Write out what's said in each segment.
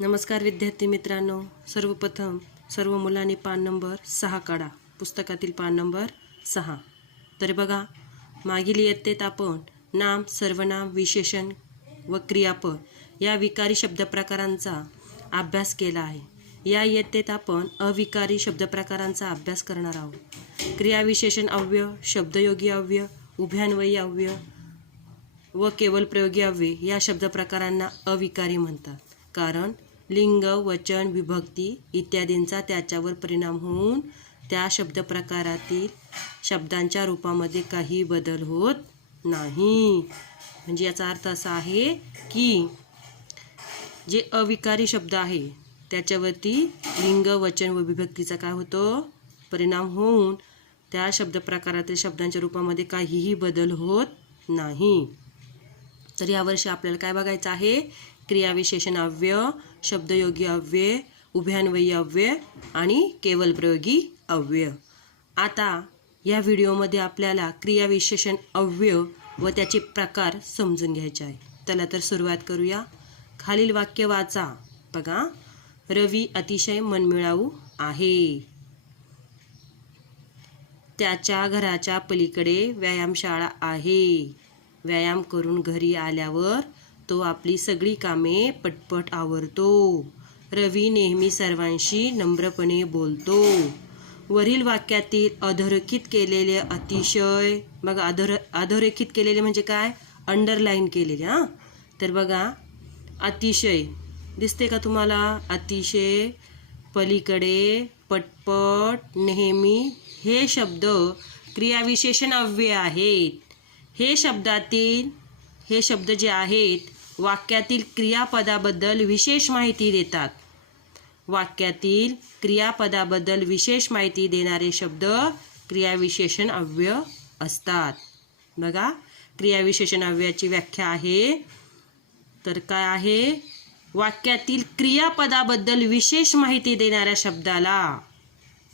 नमस्कार विद्यार्थी मित्रांनो, सर्वप्रथम सर्व मुलांनी पान नंबर 6 काढा. पुस्तकातील पान नंबर 6. तर बघा, मागील इयत्तेत आपण नाम, सर्वनाम, विशेषण व क्रियापद या विकारी शब्दप्रकारांचा अभ्यास केला आहे. या इयत्तेत आपण अविकारी शब्दप्रकारांचा अभ्यास करणार आहोत. क्रियाविशेषण अव्यय, शब्दयोगी अव्यय, उभयान्वयी अव्यय व केवल प्रयोगी अव्यय या शब्दप्रकारांना अविकारी म्हणतात. कारण लिंग, वचन, विभक्ती इत्यादींचा त्याच्यावर परिणाम होऊन त्या शब्दप्रकारातील शब्दांच्या रूपामध्ये काही बदल होत नाही. म्हणजे याचा अर्थ असा आहे की जे अविकारी शब्द आहे त्याच्यावरती लिंग, वचन व विभक्तीचा काय होतो परिणाम होऊन त्या शब्दप्रकारातील शब्दांच्या रूपामध्ये काहीही बदल होत नाही. तर यावर्षी आपल्याला काय बघायचं आहे? क्रियाविशेषण अव्यय, शब्दयोगी अव्यय, उभयान्वयी अव्यय आणि केवल प्रयोगी अव्यय. आता या व्हिडिओमध्ये आपल्याला क्रियाविशेषण अव्यय व त्याचे प्रकार समजून घ्यायचे आहे. चला तर सुरुवात करूया. खालील वाक्य वाचा. बघा, रवी अतिशय मनमिळाऊ आहे. त्याच्या घराच्या पलीकडे व्यायामशाळा आहे. व्यायाम करून घरी आल्यावर तो आपली सगळी कामे पटपट आवरतो. रवी नेहमी सर्वांशी नम्रपणे बोलतो. वरील वाक्यातील अधोरेखित केलेले अतिशय, बघा अधोरेखित केलेले म्हणजे काय? अंडरलाईन केलेले. तर बघा, अतिशय दिसते का तुम्हाला? अतिशय, पलीकडे, पटपट, नेहमी हे शब्द क्रियाविशेषण अव्यय आहेत. हे शब्द जे आहेत वाक्यातील क्रियापदाबद्दल विशेष माहिती देतात. वाक्यातील क्रियापदाबद्दल विशेष माहिती देणारे शब्द क्रियाविशेषण अव्यय असतात. बघा, क्रियाविशेषण अव्ययाची व्याख्या आहे. तर काय आहे? वाक्यातील क्रियापदाबद्दल विशेष माहिती देणाऱ्या शब्दाला,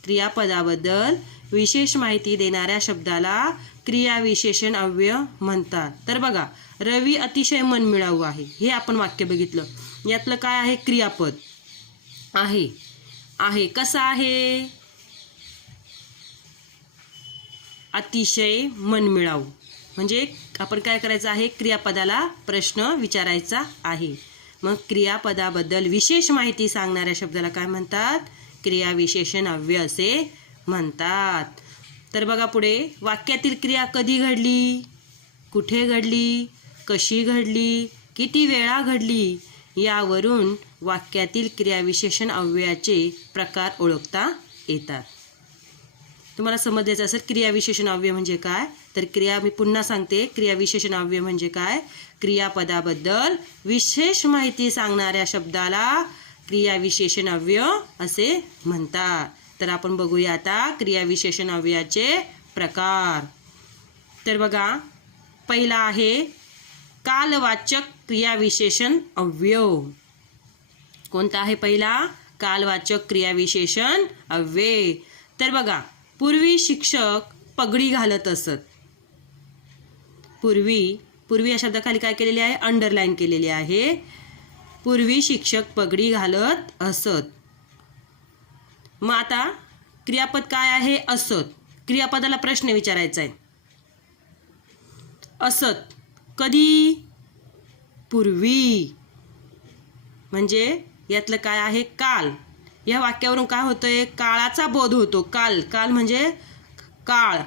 क्रियापदाबद्दल विशेष माहिती देणाऱ्या शब्दाला क्रियाविशेषण अव्यय म्हणतात. तर बघा, रवी अतिशय मनमिळाऊ आहे, हे आपण वाक्य बघितलं. यातलं काय आहे? क्रियापद आहे. आहे कसं आहे? अतिशय मनमिळाऊ. म्हणजे आपण काय करायचं आहे? क्रियापदाला प्रश्न विचारायचा आहे. मग क्रियापदाबद्दल विशेष माहिती सांगणाऱ्या शब्दाला काय म्हणतात? क्रियाविशेषण अव्यय असे म्हणतात. तर बघा पुढे, वाक्यातील क्रिया कधी घडली, कुठे घडली, कशी घडली, किती वेळा घडली यावरून वाक्यातील क्रियाविशेषण अव्ययाचे प्रकार ओळखता येतात. तुम्हाला समजायचं असेल क्रियाविशेषण अव्यय म्हणजे काय? तर मी पुन्हा सांगते, क्रियाविशेषण अव्यय म्हणजे काय? क्रियापदाबद्दल विशेष माहिती सांगणाऱ्या शब्दाला क्रियाविशेषण अव्यय असे म्हणतात. तर आपण बघूया आता क्रियाविशेषण अव्ययाचे प्रकार. तर बघा, पहिला आहे कालवाचक क्रियाविशेषण अव्यय. कोणता आहे पहिला? कालवाचक क्रियाविशेषण अव्यय. तर बघा, पूर्वी शिक्षक पगडी घालत असत. पूर्वी या शब्दाखाली काय केलेले आहे? अंडरलाईन केलेली आहे. पूर्वी शिक्षक पगडी घालत असत. मग आता क्रियापद काय आहे? असत. क्रियापदाला प्रश्न विचारायचा आहे. असत कधी? पूर्वी. म्हणजे यातलं काय आहे? काल. या वाक्यावरून काय होतंय? काळाचा बोध होतो. काल म्हणजे काळ.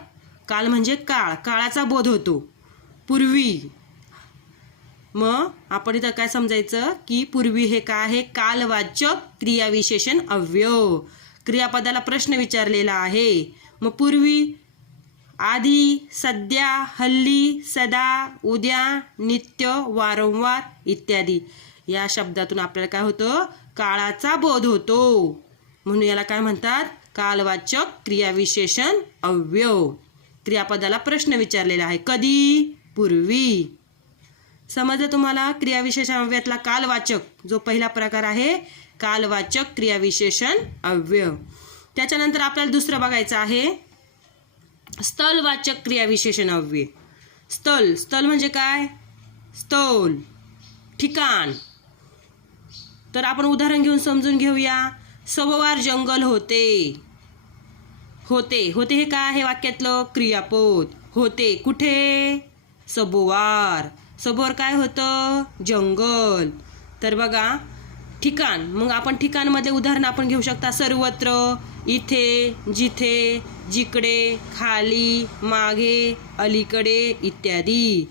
काल म्हणजे काळ. काळाचा बोध होतो. पूर्वी. मग आपण इथं काय समजायचं की पूर्वी हे काय आहे? कालवाचक क्रियाविशेषण अव्यय. क्रियापदाला प्रश्न विचारलेला आहे. मग पूर्वी, आधी, सध्या, हल्ली, सदा, उद्या, नित्य, वारंवार इत्यादी या शब्दातून आपल्याला काय होतं? काळाचा बोध होतो. म्हणून याला काय म्हणतात? कालवाचक क्रियाविशेषण अव्यय. क्रियापदाला प्रश्न विचारलेला आहे. कधी? पूर्वी. समजलं तुम्हाला? क्रियाविशेषण अव्ययातला कालवाचक जो पहिला प्रकार आहे, कालवाचक क्रियाविशेषण अव्यय. त्याच्यानंतर आपल्याला दुसरं बघायचं आहे स्थलवाचक क्रियाविशेषण अव्यय. स्थल म्हणजे काय? स्थल, ठिकाण. तर आपण उदाहरण घेऊन समजून घेऊया. सभोवार जंगल होते. होते होते हे काय आहे वाक्यातलं क्रियापद. होते कुठे? सभोवार. सभोवार काय होतं? जंगल. तर बघा ठिकाण, मग आपण ठिकाणमध्ये उदाहरण आपण घेऊ शकता. सर्वत्र, इथे, जिथे, जिकडे, खाली, मागे, अलीकडे इत्यादी.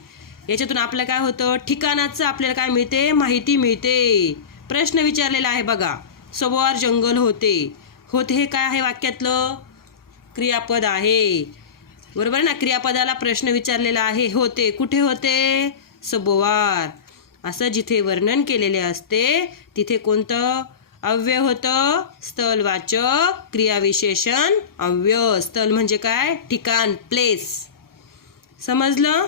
याच्यातून आपल्याला काय होतं? ठिकाणाचं आपल्याला काय मिळते? माहिती मिळते. प्रश्न विचारलेला आहे बघा. सभोवार जंगल होते. होते हे काय आहे वाक्यातलं? क्रियापद आहे. बरोबर ना? क्रियापदाला प्रश्न विचारलेला आहे. होते कुठे होते? सभोवार. असं जिथे वर्णन केलेले असते तिथे कोणतं अव्यय होतं? स्थलवाचक क्रियाविशेषण अव्यय. स्थल म्हणजे काय? ठिकाण, प्लेस. समजलं?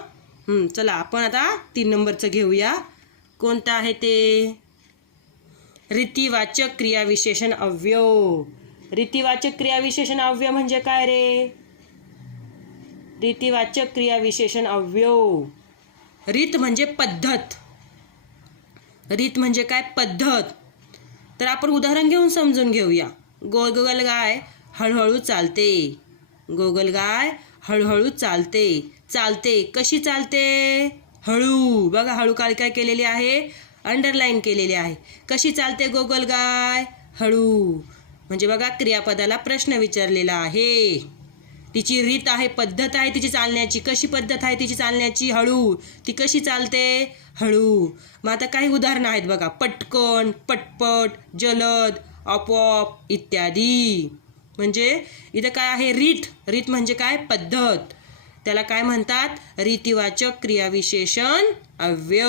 चला आपण आता 3 नंबरचं घेऊया. कोणतं आहे ते? रीतिवाचक क्रियाविशेषण अव्यय. रीतिवाचक क्रियाविशेषण अव्यय म्हणजे काय रे? रीतिवाचक क्रियाविशेषण अव्यय. रीत म्हणजे पद्धत. रीत म्हणजे काय? पद्धत. तर आपण उदाहरण घेऊन समजून घेऊया. गोगलगाय हळूहळू चालते. गोगलगाय हळूहळू चालते. चालते कशी चालते? हळू. बघा हळू काय काय केलेली आहे? अंडरलाईन केलेली आहे. कशी चालते गोगलगाय? हळू. म्हणजे बघा क्रियापदाला प्रश्न विचारलेला आहे. तिची रीत आहे, पद्धत आहे तिची चालण्याची. कशी पद्धत आहे तिची चालण्याची? हळू. ती कशी चालते? हळू. मग आता काही उदाहरणं आहेत बघा. पटकन, पटपट, जलद, आपोआप इत्यादी. म्हणजे इथं काय आहे? रीत. रीत म्हणजे काय? पद्धत. त्याला काय म्हणतात? रीतिवाचक क्रियाविशेषण अव्यय.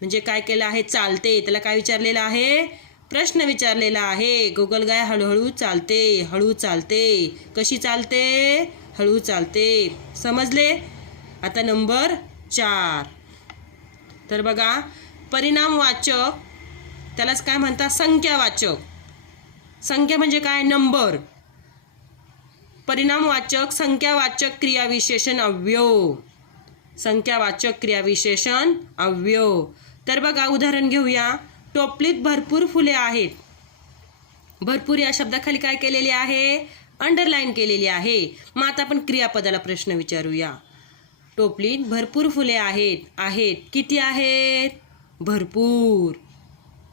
म्हणजे काय केलं आहे? चालते. त्याला काय विचारलेलं आहे? प्रश्न विचारलेला आहे. गोगलगाय हळूहळू चालते. हळू चालते. कशी चालते? हळू चालते. समजले? आता नंबर 4. तर बघा परिणामवाचक, त्यालाच काय म्हणतात? संख्यावाचक. संख्या म्हणजे काय? नंबर. परिणामवाचक संख्यावाचक क्रियाविशेषण अव्यय. संख्यावाचक क्रियाविशेषण अव्यय. तर बघा उदाहरण घेऊया. टोपलीत भरपूर फुले आहेत. भरपूर या शब्दाखाली काय केलेले आहे? अंडरलाईन केलेली आहे. मग आता आपण क्रियापदाला प्रश्न विचारूया. टोपलीत भरपूर फुले आहेत. आहेत किती आहेत? भरपूर.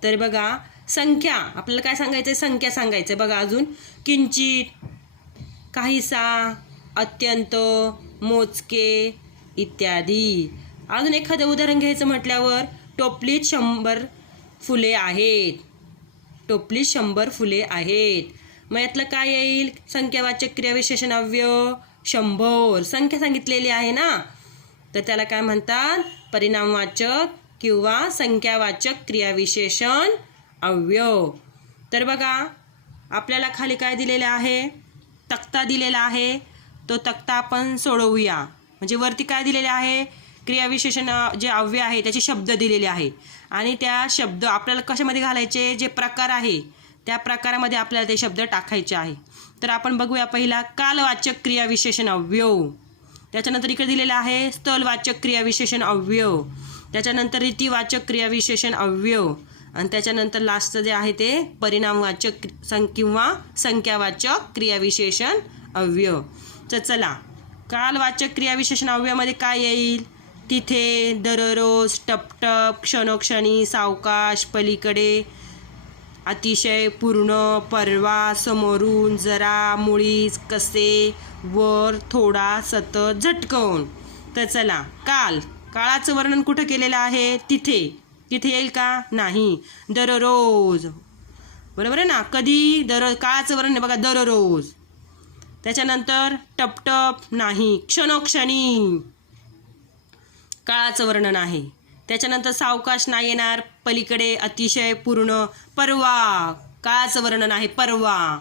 तर बघा संख्या आपल्याला काय सांगायचं? संख्या सांगायचं. बघा अजून किंचित, काहीसा, अत्यंत, मोजके इत्यादी. अजून एखादं उदाहरण घ्यायचं म्हटल्यावर टोपलीत 100 फुले आहेत. टोपलीत 100 फुले आहेत. मग यातलं काय येईल? संख्यावाचक क्रियाविशेषण अव्यय 100. संख्या सांगितलेली आहे ना, तर त्याला काय म्हणतात? परिणामवाचक किंवा संख्यावाचक क्रियाविशेषण अव्यय. तर बघा आपल्याला खाली काय दिलेलं आहे? तक्ता दिलेला आहे. तो तक्ता आपण सोडवूया. म्हणजे वरती काय दिलेले आहे? क्रियाविशेषण जे अव्यय आहे त्याचे शब्द दिलेले आहे आणि त्या शब्द आपल्याला कशामध्ये घालायचे? जे प्रकार आहे त्या प्रकारामध्ये आपल्याला ते शब्द टाकायचे आहे. तर आपण बघूया पहिला कालवाचक क्रियाविशेषण अव्यय. त्याच्यानंतर इकडे दिलेलं आहे स्थलवाचक क्रियाविशेषण अव्यय. त्याच्यानंतर रीतिवाचक क्रियाविशेषण अव्यय आणि त्याच्यानंतर लास्टचं जे आहे ते परिणामवाचक किंवा संख्यावाचक क्रियाविशेषण अव्यय. तर चला कालवाचक क्रियाविशेषण अव्ययामध्ये काय येईल? तिथे, दररोज, टपटप, क्षणोक्षणी, सावकाश, पलीकडे, अतिशय, पूर्ण, परवा, समोरून, जरा, मुळीच, कसे, वर, थोडा, सतत, झटकन. तर चला काल, काळाचं वर्णन कुठं केलेलं आहे? तिथे. तिथे येईल का? नाही. दररोज. बरोबर आहे ना? कधी? दररोज. काळाचं वर्णन बघा दररोज. त्याच्यानंतर टपटप नाही. क्षणोक्षणी काळाचं वर्णन आहे. त्याच्यानंतर सावकाश नाही येणार. पलीकडे, अतिशय, पूर्ण, परवा काळाचं वर्णन आहे. परवा.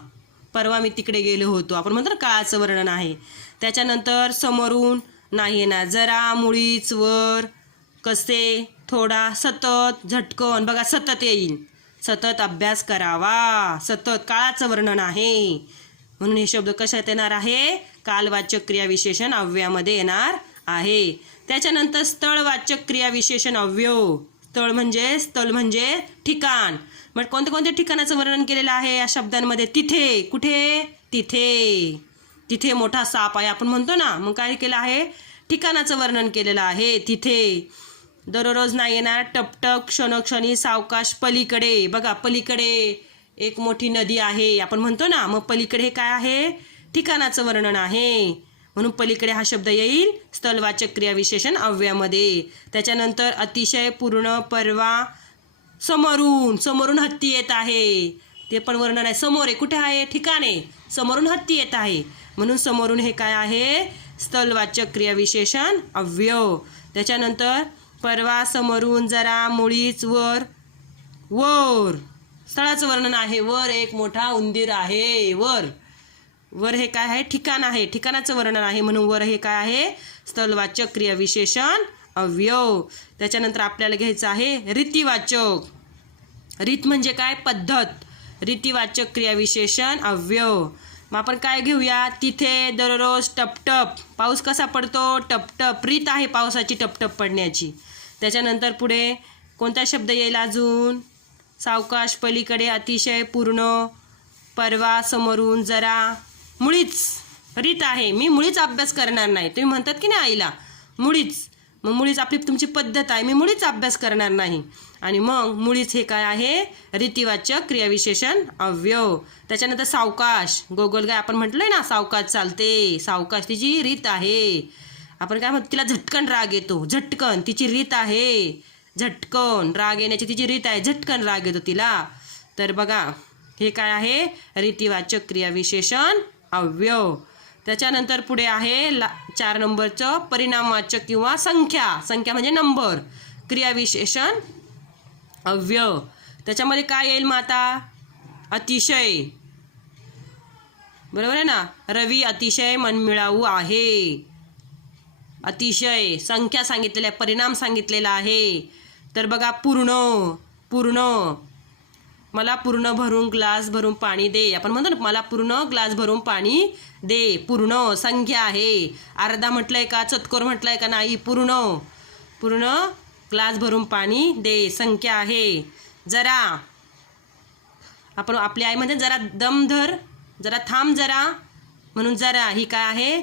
परवा मी तिकडे गेलो होतो आपण म्हणतो ना काळाचं वर्णन आहे. त्याच्यानंतर समोरून नाही येणार. जरा, मुळीच, वर, कसे, थोडा, सतत, झटकन. बघा सतत येईल. सतत अभ्यास करावा. सतत काळाचं वर्णन आहे. म्हणून हे शब्द कशात येणार आहे? कालवाचक क्रियाविशेषण अव्ययामध्ये येणार आहे. त्याच्यानंतर स्थळवाचक क्रियाविशेषण अव्यय. स्थळ म्हणजे ठिकाण. मग कोणत्या कोणत्या ठिकाणाचं वर्णन केलेलं आहे या शब्दांमध्ये? तिथे. कुठे? तिथे. तिथे मोठा साप आहे आपण म्हणतो ना, मग काय केलं आहे? ठिकाणाचं वर्णन केलेलं आहे तिथे. दररोज नाही येणार, टपटप क्षणोक्षणी सावकाश पलीकडे. बघा, पलीकडे एक मोठी नदी आहे आपण म्हणतो ना, मग पलीकडे हे काय आहे? ठिकाणाचं वर्णन आहे. म्हणून पलीकडे हा शब्द येईल स्थलवाचक क्रियाविशेषण अव्ययामध्ये. त्याच्यानंतर अतिशय, पूर्ण, परवा, समोरून हत्ती येत आहे, ते पण वर्णन आहे. समोर आहे, कुठे आहे? ठिकाणे. समोरून हत्ती येत आहे, म्हणून समोरून हे काय आहे? स्थलवाचक क्रियाविशेषण अव्यय. त्याच्यानंतर परवा, समोरून, जरा, मुळीच, वर स्थळाचं वर्णन आहे. वर एक मोठा उंदीर आहे. वर हे काय आहे? ठिकाण आहे, ठिकाणाचं वर्णन आहे, म्हणून वर हे काय आहे? स्थलवाचक क्रियाविशेषण अव्यय. त्याच्यानंतर आपल्याला घ्यायचं आहे रीतिवाचक. रीत म्हणजे काय? पद्धत. रीतिवाचक क्रियाविशेषण अव्यय. मग आपण काय घेऊया? तिथे, दररोज, टपटप. पाऊस कसा पडतो? टपटप. रीत आहे पावसाची टपटप पडण्याची. त्याच्यानंतर पुढे कोणता शब्द येईल अजून? सावकाश, पलीकडे, अतिशय, पूर्ण, परवा, समोरून, जरा, मुळीच. रीत आहे. मी मुळीच अभ्यास करणार नाही. तुम्ही म्हणतात की नाही आईला? मुळीच. मग मुळीच आपली तुमची पद्धत आहे. मी मुळीच अभ्यास करणार नाही. आणि मग मुळीच हे काय आहे? रीतिवाचक क्रियाविशेषण अव्यय. त्याच्यानंतर सावकाश. गोगलगाय आपण म्हटलंय ना, सावकाश चालते. सावकाश तिची रीत आहे. आपण काय म्हणतो? तिला झटकन राग येतो. झटकन तिची रीत आहे. झटकन राग येण्याची तिची रीत आहे. झटकन राग येतो तिला. तर बघा, हे काय आहे? रीतिवाचक क्रियाविशेषण अव्यय. त्याच्यानंतर पुढे आहे 4 नंबरचं परिणामवाचक किंवा संख्या. संख्या म्हणजे नंबर. क्रियाविशेषण अव्यय. त्याच्यामध्ये काय येईल मग आता? अतिशय. बरोबर आहे ना? रवी अतिशय मनमिळावू आहे. अतिशय संख्या सांगितलेली आहे, परिणाम सांगितलेला आहे. तर बघा, पूर्ण. मला पूर्ण ग्लास भरून पाणी दे. आपण म्हणतो ना, मला पूर्ण ग्लास भरून पाणी दे. पूर्ण संख्या आहे. अर्धा म्हटलंय का? चतकोर म्हटलंय का? नाही. पूर्ण ग्लास भरून पाणी दे. संख्या आहे. जरा, आपण आपली आई म्हणते जरा दम धर, जरा थांब जरा, म्हणून जरा ही काय आहे?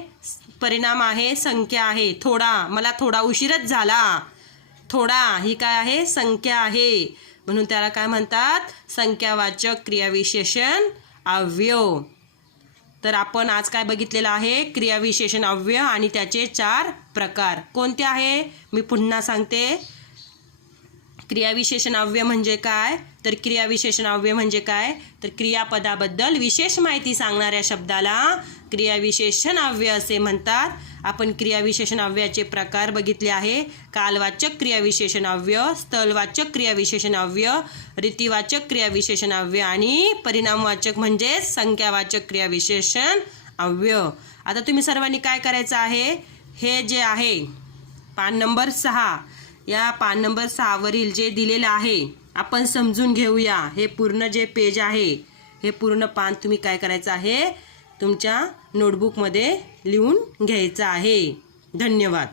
परिणाम आहे, संख्या आहे. थोडा, मला थोडा उशीरच झाला. थोडा ही काय आहे? संख्या आहे. म्हणून त्याला काय म्हणतात? संख्यावाचक क्रियाविशेषण अव्यय. तर आपण आज काय बघितलेलं आहे? क्रियाविशेषण अव्यय आणि त्याचे 4 प्रकार कोणते आहे? मी पुन्हा सांगते. क्रियाविशेषण अव्यय म्हणजे काय? तर क्रियाविशेषण अव्यय म्हणजे काय? तर क्रियापदाबद्दल विशेष माहिती सांगणाऱ्या शब्दाला क्रियाविशेषण अव्यय असे म्हणतात. आपण क्रियाविशेषण अव्ययाचे प्रकार बघितले आहे. कालवाचक क्रियाविशेषण अव्यय, स्थलवाचक क्रियाविशेषण अव्यय, रीतिवाचक क्रियाविशेषण अव्यय आणि परिणामवाचक म्हणजे संख्यावाचक क्रियाविशेषण अव्यय. आता तुम्ही सर्वांनी काय करायचं आहे? हे जे आहे पान नंबर 6, या पान नंबर 6 वरील जे दिलेलं आहे आपण समजून घेऊया. हे पूर्ण जे पेज आहे, हे पूर्ण पान तुम्ही काय करायचं आहे? तुमच्या नोटबुकमध्ये लिहून घ्यायचं आहे. धन्यवाद.